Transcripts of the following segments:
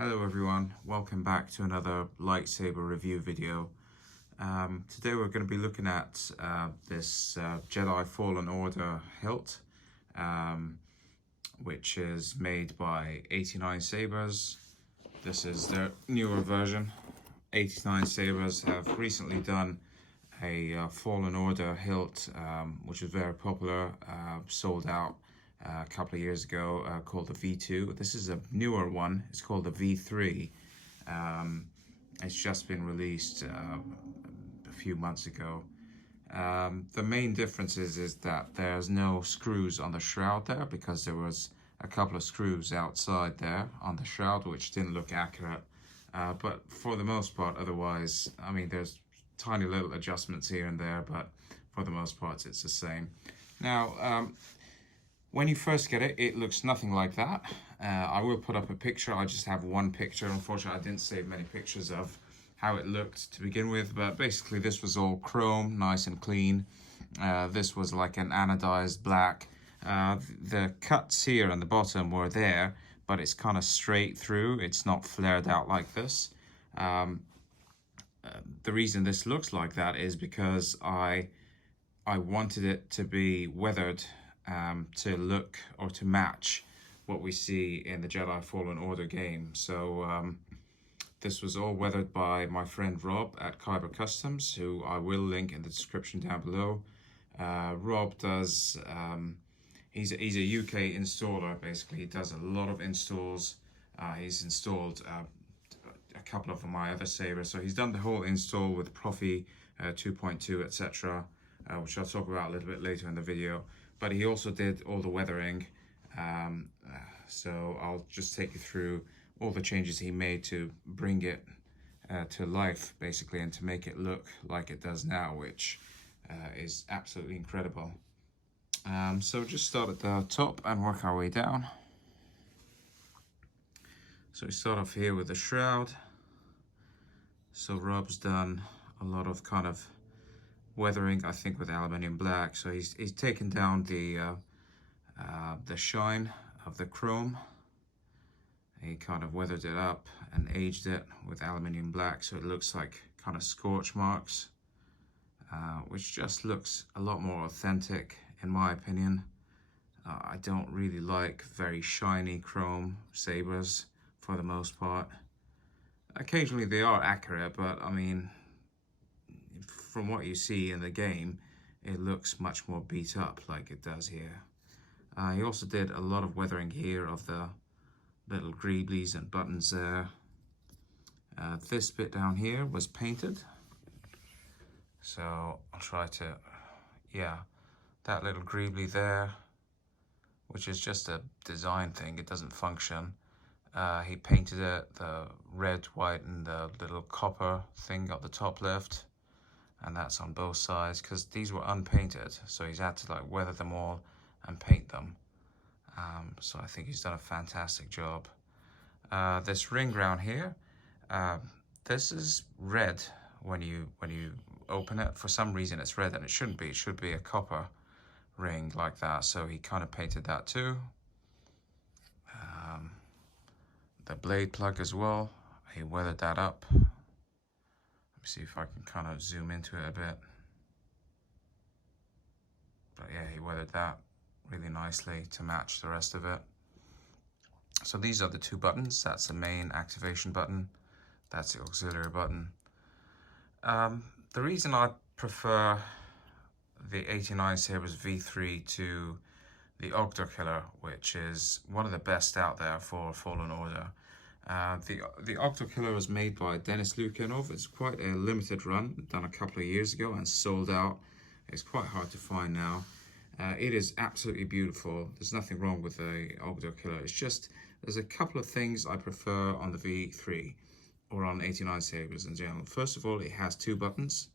Hello everyone, welcome back to another lightsaber review video. Today we're going to be looking at this Jedi Fallen Order hilt, which is made by 89 Sabers. This is their newer version. 89 Sabers have recently done a Fallen Order hilt, which is very popular, sold out a couple of years ago, called the V2. This is a newer one. It's called the V3. It's just been released a few months ago. The main difference is that there's no screws on the shroud there, because there was a couple of screws outside there on the shroud which didn't look accurate. But for the most part, otherwise, I mean, there's tiny little adjustments here and there, but for the most part, it's the same. Now, when you first get it, it looks nothing like that. I will put up a picture. I just have one picture. Unfortunately, I didn't save many pictures of how it looked to begin with, but basically this was all chrome, nice and clean. This was like an anodized black. The cuts here on the bottom were there, but it's kind of straight through. It's not flared out like this. The reason this looks like that is because I wanted it to be weathered to look or to match what we see in the Jedi Fallen Order game. So this was all weathered by my friend Rob at Kyber Customs, who I will link in the description down below. Rob does, he's a UK installer, basically. He does a lot of installs. He's installed a couple of my other sabers. So he's done the whole install with Profi 2.2, etc., which I'll talk about a little bit later in the video. But he also did all the weathering, so I'll just take you through all the changes he made to bring it to life, basically, and to make it look like it does now, which is absolutely incredible. So just start at the top and work our way down. So we start off here with the shroud. So Rob's done a lot of kind of weathering, I think, with aluminium black. So he's taken down the shine of the chrome. He kind of weathered it up and aged it with aluminium black, so it looks like kind of scorch marks, which just looks a lot more authentic in my opinion. I don't really like very shiny chrome sabers for the most part. Occasionally they are accurate, but I mean, from what you see in the game, it looks much more beat up like it does here. He also did a lot of weathering here of the little greeblies and buttons there. This bit down here was painted. So I'll try to, yeah, that little greebly there, which is just a design thing, it doesn't function. He painted it, the red, white, and the little copper thing at the top left. And that's on both sides, because these were unpainted, so he's had to like weather them all and paint them. So I think he's done a fantastic job. This ring round here, this is red when you open it. For some reason it's red, and it shouldn't be. It should be a copper ring like that. So he kind of painted that too. The blade plug as well, he weathered that up. Let me see if I can kind of zoom into it a bit. But yeah, he weathered that really nicely to match the rest of it. So these are the two buttons. That's the main activation button. That's the auxiliary button. The reason I prefer the 89 Sabers V3 to the Ogdor Killer, which is one of the best out there for Fallen Order. The Ogdor Killer was made by Denis Lukanov. It's quite a limited run, done a couple of years ago and sold out. It's quite hard to find now. It is absolutely beautiful. There's nothing wrong with the Ogdor Killer. It's just, there's a couple of things I prefer on the V3 or on 89 Sabers in general. First of all, it has two buttons,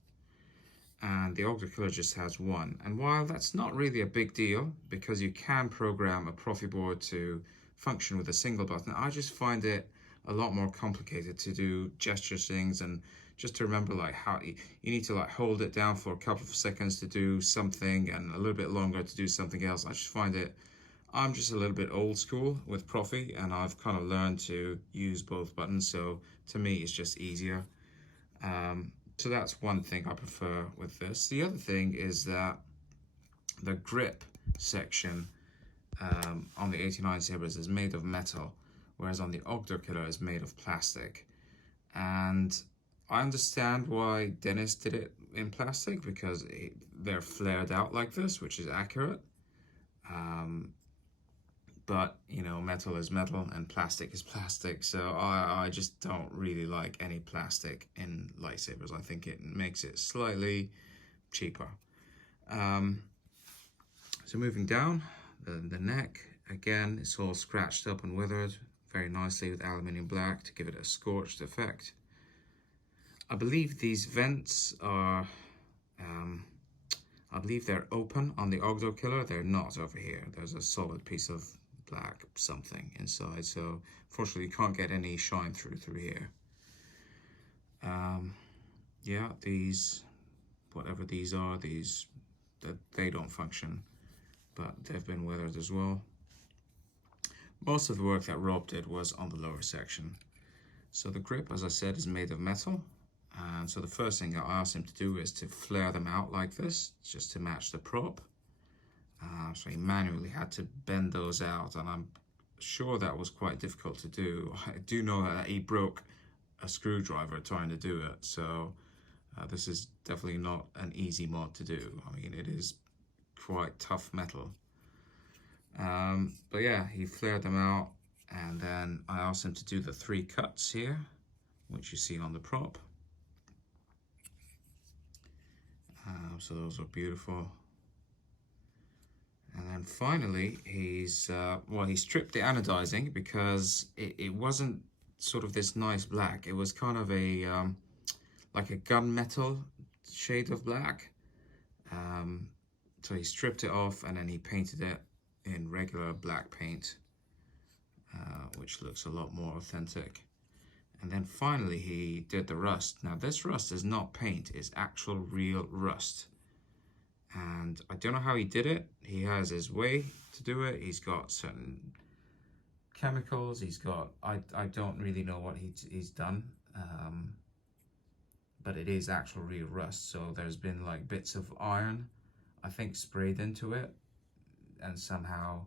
and the Ogdor Killer just has one. And while that's not really a big deal, because you can program a Profi board to function with a single button, I just find it a lot more complicated to do gesture things, and just to remember like how you need to like hold it down for a couple of seconds to do something and a little bit longer to do something else. I just find it I'm just a little bit old school with Profi, and I've kind of learned to use both buttons, so to me it's just easier. So that's one thing I prefer with this. The other thing is that the grip section on the 89 Sabers is made of metal, whereas on the Ogdor Killer is made of plastic. And I understand why Dennis did it in plastic, because they're flared out like this, which is accurate. But you know, metal is metal and plastic is plastic, so I just don't really like any plastic in lightsabers. I think it makes it slightly cheaper. So moving down, the neck, again, it's all scratched up and withered very nicely with aluminium black to give it a scorched effect. I believe these vents are, I believe they're open on the Ogdor Killer. They're not over here. There's a solid piece of black something inside, so fortunately you can't get any shine through here. Yeah, these, whatever these are, they don't function, but they've been weathered as well. Most of the work that Rob did was on the lower section. So the grip, as I said, is made of metal. And so the first thing I asked him to do is to flare them out like this, just to match the prop. So he manually had to bend those out, and I'm sure that was quite difficult to do. I do know that he broke a screwdriver trying to do it, so this is definitely not an easy mod to do. I mean, it is quite tough metal. But yeah, he flared them out, and then I asked him to do the 3 cuts here, which you see on the prop. So those are beautiful. And then finally, he's he stripped the anodizing, because it wasn't sort of this nice black. It was kind of a like a gunmetal shade of black. So he stripped it off, and then he painted it in regular black paint, which looks a lot more authentic. And then finally he did the rust. Now this rust is not paint, it's actual real rust. And I don't know how he did it. He has his way to do it. He's got certain chemicals. He's got, I don't really know what he's done. But it is actual real rust. So there's been like bits of iron, I think, sprayed into it and somehow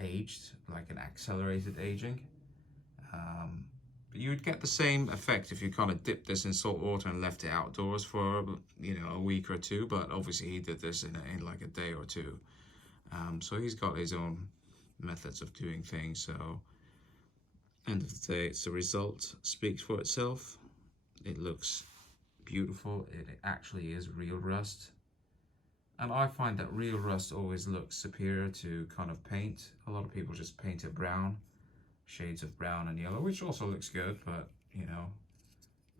aged, like an accelerated aging. But you would get the same effect if you kind of dipped this in salt water and left it outdoors for, you know, a week or two. But obviously he did this in like a day or two. So he's got his own methods of doing things. So end of the day, it's the result speaks for itself. It looks beautiful. It actually is real rust. And I find that real rust always looks superior to kind of paint. A lot of people just paint it brown, shades of brown and yellow, which also looks good, but you know,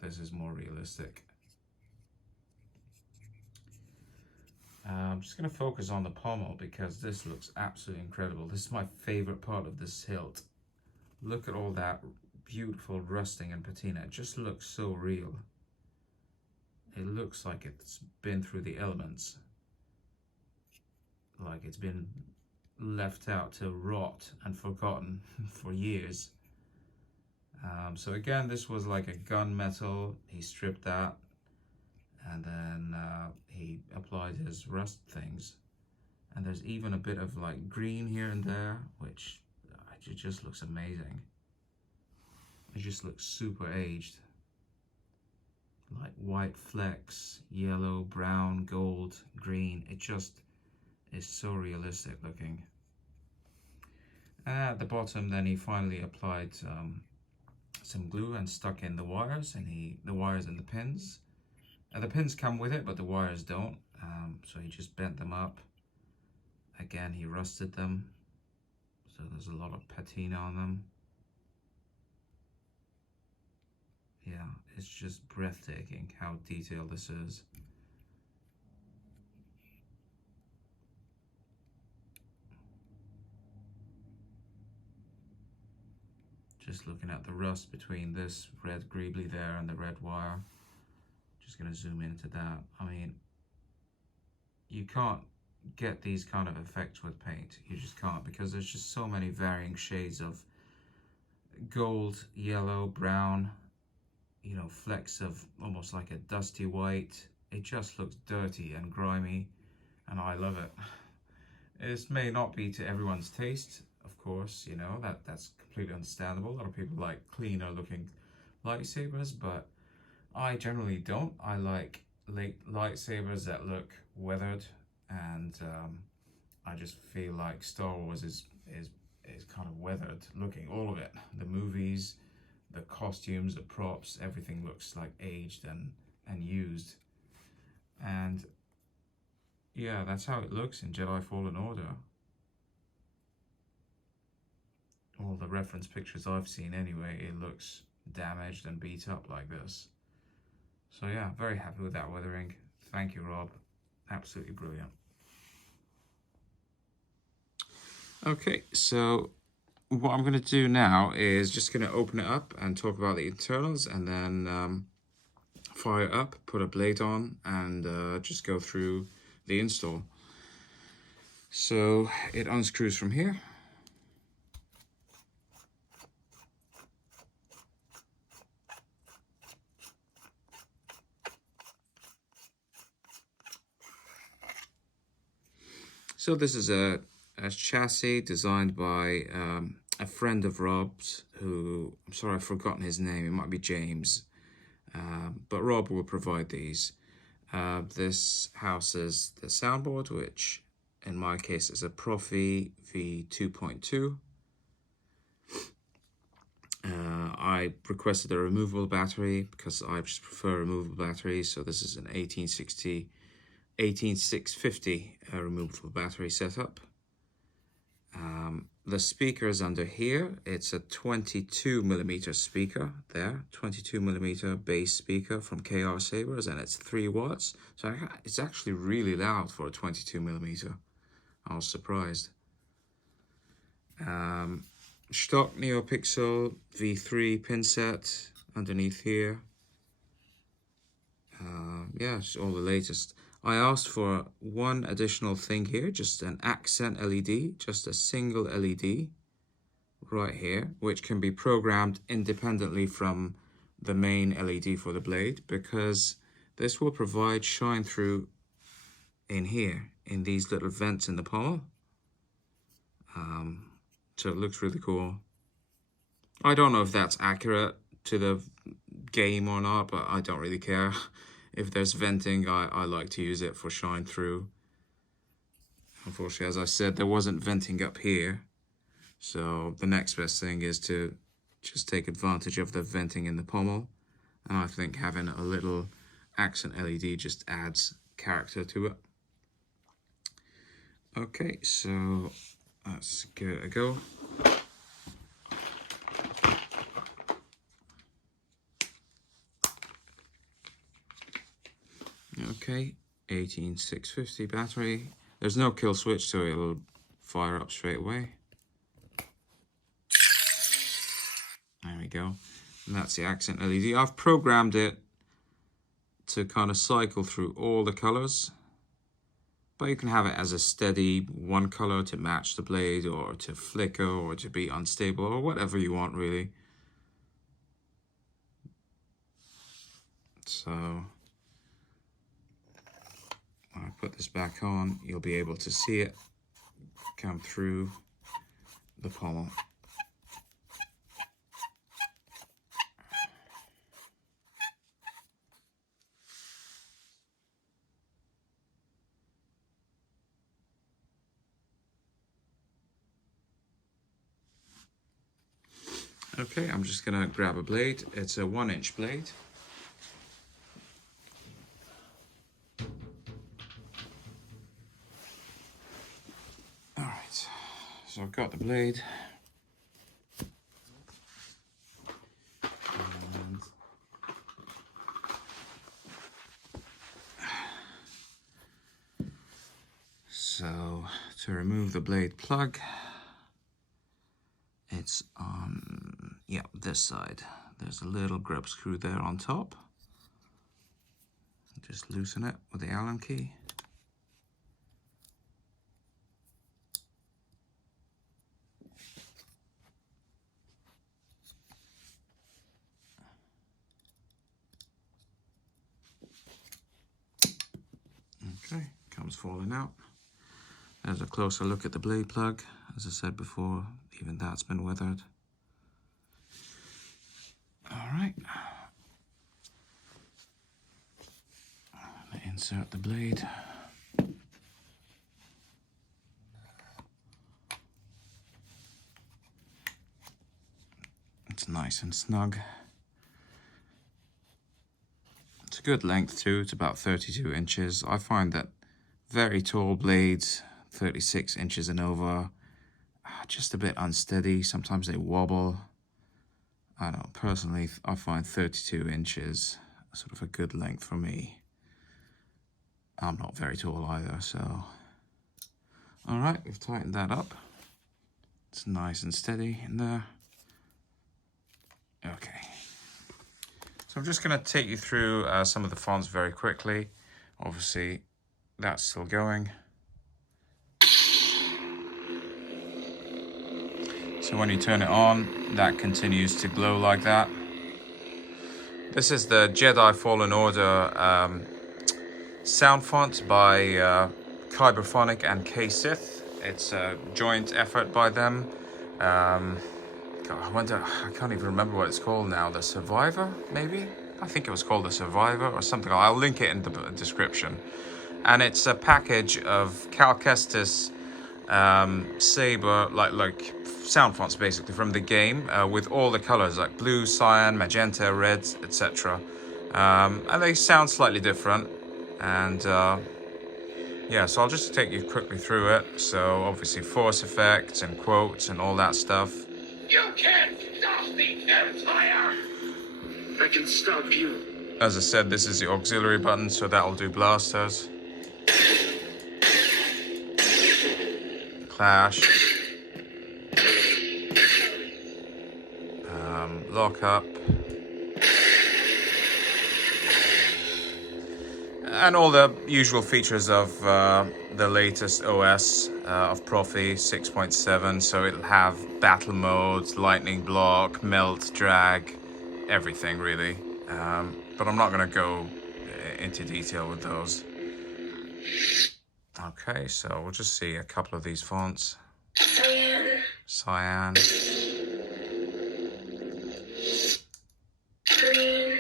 this is more realistic. I'm just going to focus on the pommel, because this looks absolutely incredible. This is my favorite part of this hilt. Look at all that beautiful rusting and patina. It just looks so real. It looks like it's been through the elements, like it's been left out to rot and forgotten for years. So again, this was like a gunmetal. He stripped that, and then he applied his rust things. And there's even a bit of like green here and there, which it just looks amazing. It just looks super aged. Like white flecks, yellow, brown, gold, green. It just is so realistic looking. And at the bottom, then he finally applied some glue and stuck in the wires, and the wires and the pins. And the pins come with it, but the wires don't. So he just bent them up. Again, he rusted them, so there's a lot of patina on them. Yeah, it's just breathtaking how detailed this is. Just looking at the rust between this red greebly there and the red wire. Just going to zoom into that. I mean, you can't get these kind of effects with paint. You just can't, because there's just so many varying shades of gold, yellow, brown, you know, flecks of almost like a dusty white. It just looks dirty and grimy, and I love it. This may not be to everyone's taste, of course, you know, that's completely understandable. A lot of people like cleaner looking lightsabers, but I generally don't. I like lightsabers that look weathered, and I just feel like Star Wars is kind of weathered looking, all of it. The movies, the costumes, the props, everything looks like aged and used. And yeah, that's how it looks in Jedi Fallen Order. All the reference pictures I've seen anyway, it looks damaged and beat up like this. So yeah, very happy with that weathering. Thank you, Rob. Absolutely brilliant. Okay, so what I'm going to do now is just going to open it up and talk about the internals, and then fire it up, put a blade on, and just go through the install. So it unscrews from here. So this is a chassis designed by a friend of Rob's, who, I'm sorry, I've forgotten his name. It might be James. But Rob will provide these. This houses the soundboard, which in my case is a Profi V2.2. I requested a removable battery because I just prefer removable batteries. So this is an 18650 removable battery setup. The speaker is under here. It's a 22mm speaker there, 22mm bass speaker from KR Sabers, and it's 3 watts. So it's actually really loud for a 22mm. I was surprised. Stock NeoPixel V3 pin set underneath here. Yeah, it's all the latest. I asked for one additional thing here, just an accent LED, just a single LED right here, which can be programmed independently from the main LED for the blade, because this will provide shine through in here, in these little vents in the pommel. So it looks really cool. I don't know if that's accurate to the game or not, but I don't really care. If there's venting, I like to use it for shine through. Unfortunately, as I said, there wasn't venting up here. So the next best thing is to just take advantage of the venting in the pommel. And I think having a little accent LED just adds character to it. Okay, so let's give it a go. Okay, 18650 battery. There's no kill switch, so it'll fire up straight away. There we go. And that's the accent LED. I've programmed it to kind of cycle through all the colors, but you can have it as a steady one color to match the blade, or to flicker, or to be unstable, or whatever you want, really. So when I put this back on, you'll be able to see it come through the pommel. Okay, I'm just gonna grab a blade. It's a 1-inch blade. All right, so I've got the blade. So to remove the blade plug, it's on, yeah, this side. There's a little grub screw there on top. Just loosen it with the Allen key. almost falling out. There's a closer look at the blade plug. As I said before, even that's been weathered. Alright. Insert the blade. It's nice and snug. It's a good length too, it's about 32 inches. I find that very tall blades, 36 inches and over, are just a bit unsteady. Sometimes they wobble. I don't know, personally, I find 32 inches sort of a good length for me. I'm not very tall either, so. Alright, we've tightened that up. It's nice and steady in there. Okay. So I'm just going to take you through some of the fonts very quickly. Obviously, that's still going. So when you turn it on, that continues to glow like that. This is the Jedi Fallen Order sound font by Kyberphonic and K-Sith. It's a joint effort by them. God, I can't even remember what it's called now. The Survivor, maybe? I think it was called the Survivor or something. I'll link it in the description. And it's a package of Cal Kestis saber, like sound fonts basically from the game, with all the colors like blue, cyan, magenta, red, etc. And they sound slightly different. And yeah, so I'll just take you quickly through it. So obviously force effects and quotes and all that stuff. You can't stop the Empire! I can stop you. As I said, this is the auxiliary button, so that will do blasters. Clash. Lock up. And all the usual features of the latest OS of Profi 6.7. So it'll have battle modes, lightning block, melt, drag, everything really. But I'm not going to go into detail with those. Okay, so we'll just see a couple of these fonts. Cyan. Green.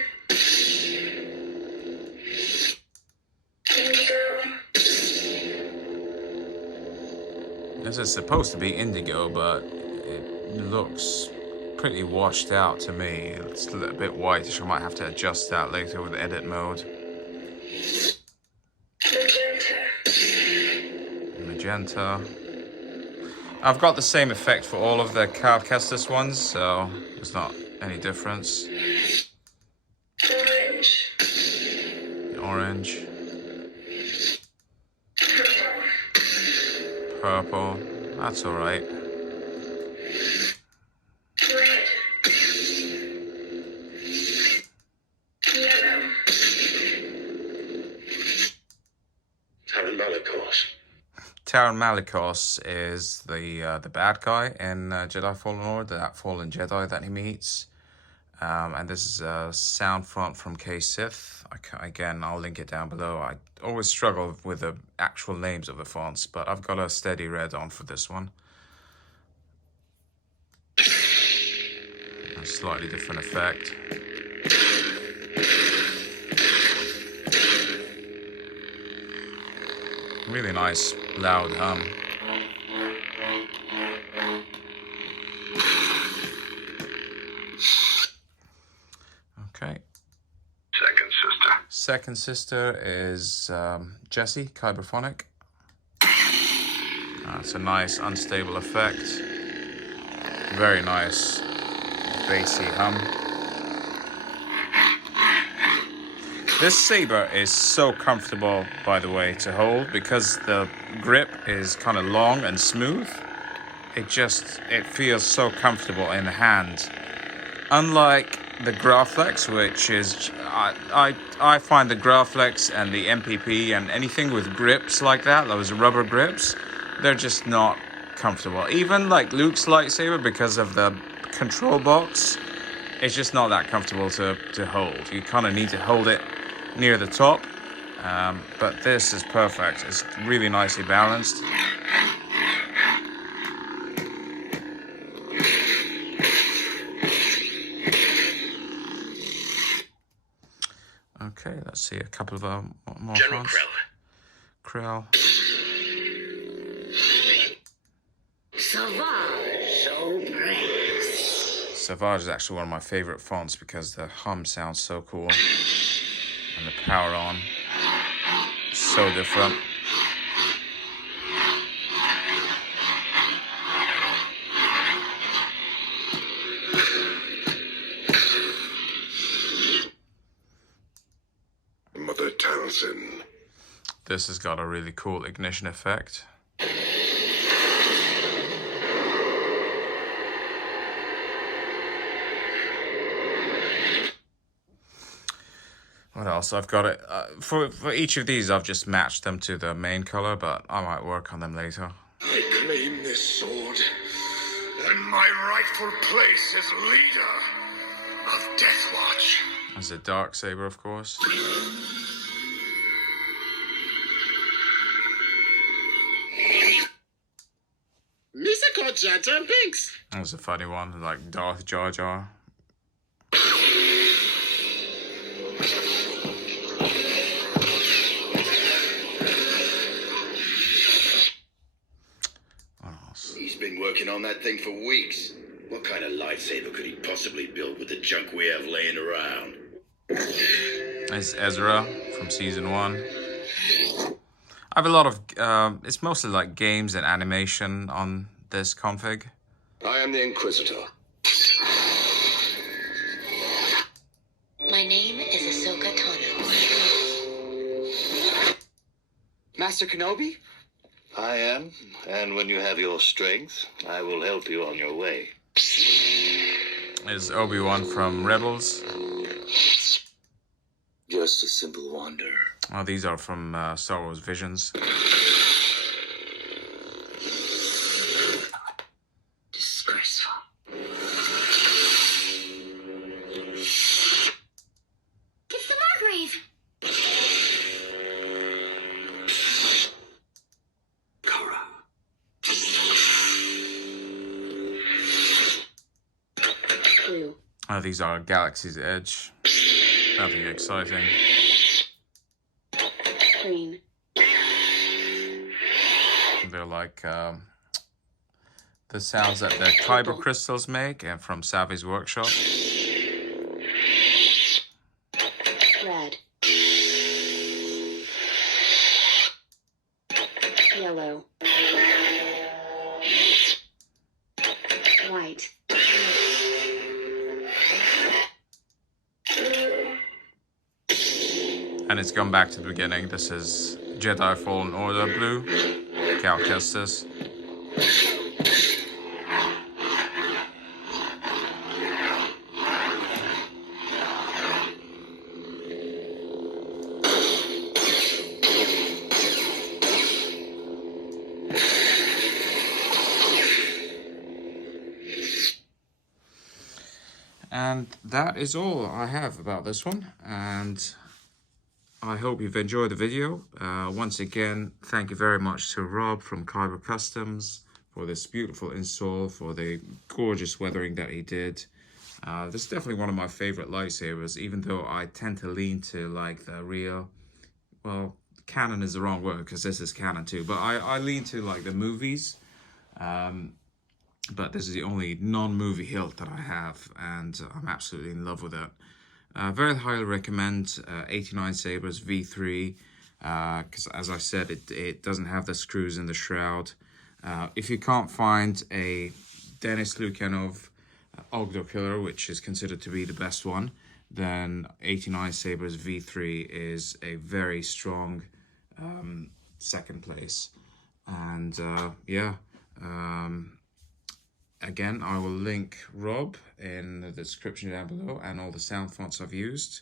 This is supposed to be indigo, but it looks pretty washed out to me. It's a little bit whitish. I might have to adjust that later with edit mode. Magenta. I've got the same effect for all of the Cal Kestis ones, so there's not any difference. Orange. Purple. That's all right. Taron Malicos is the bad guy in Jedi Fallen Order, that fallen Jedi that he meets. And this is a sound font from K-Sith. Again, I'll link it down below. I always struggle with the actual names of the fonts, but I've got a steady red on for this one. A slightly different effect. Really nice, loud hum. Okay. Second sister is Jessie, Kyberphonic. It's a nice, unstable effect. Very nice, bassy hum. This saber is so comfortable, by the way, to hold because the grip is kind of long and smooth. It feels so comfortable in the hand. Unlike the Graflex, which is, I find the Graflex and the MPP and anything with grips like that, those rubber grips, they're just not comfortable. Even like Luke's lightsaber, because of the control box, it's just not that comfortable to hold. You kind of need to hold it near the top But this is perfect. It's really nicely balanced. Okay, let's see a couple of more General fonts. Krell. Savage Opress. Savage is actually one of my favorite fonts because the hum sounds so cool. And the power on. So different. Mother Townsend. This has got a really cool ignition effect. What else? I've got it for each of these. I've just matched them to the main color, but I might work on them later. I claim this sword and my rightful place as leader of Deathwatch. There's a dark saber, of course. Misako Jantan Binks. That was a funny one, like Darth Jar Jar. What else? He's been working on that thing for weeks. What kind of lightsaber could he possibly build with the junk we have laying around? It's Ezra from season 1. I have a lot of, it's mostly like games and animation on this config. I am the Inquisitor. My name is Ahsoka Tano. Master Kenobi? I am, and when you have your strength, I will help you on your way. Is Obi-Wan from Rebels. Just a simple wanderer. Oh, these are from Star Wars Visions. Disgraceful. It's the Margrave. Kara. Blue. Oh, these are Galaxy's Edge. Nothing exciting. Green. They're like the sounds that the kyber crystals make and from Savi's workshop. Red. Yellow. White. And it's gone back to the beginning. This is Jedi Fallen Order blue. Cal Kestis. And that is all I have about this one. And I hope you've enjoyed the video. Once again, thank you very much to Rob from Kyber Customs for this beautiful install, for the gorgeous weathering that he did. This is definitely one of my favorite lightsabers, even though I tend to lean to like the real, well, canon is the wrong word because this is canon too, but I lean to like the movies. But this is the only non-movie hilt that I have, and I'm absolutely in love with it. Very highly recommend 89 Sabers V3, because as I said, it doesn't have the screws in the shroud. If you can't find a Denis Lukanov Ogdo Killer, which is considered to be the best one, then 89 Sabers V3 is a very strong second place. And yeah, again, I will link Rob in the description down below and all the sound fonts I've used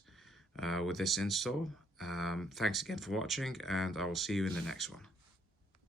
with this install. Thanks again for watching, and I will see you in the next one.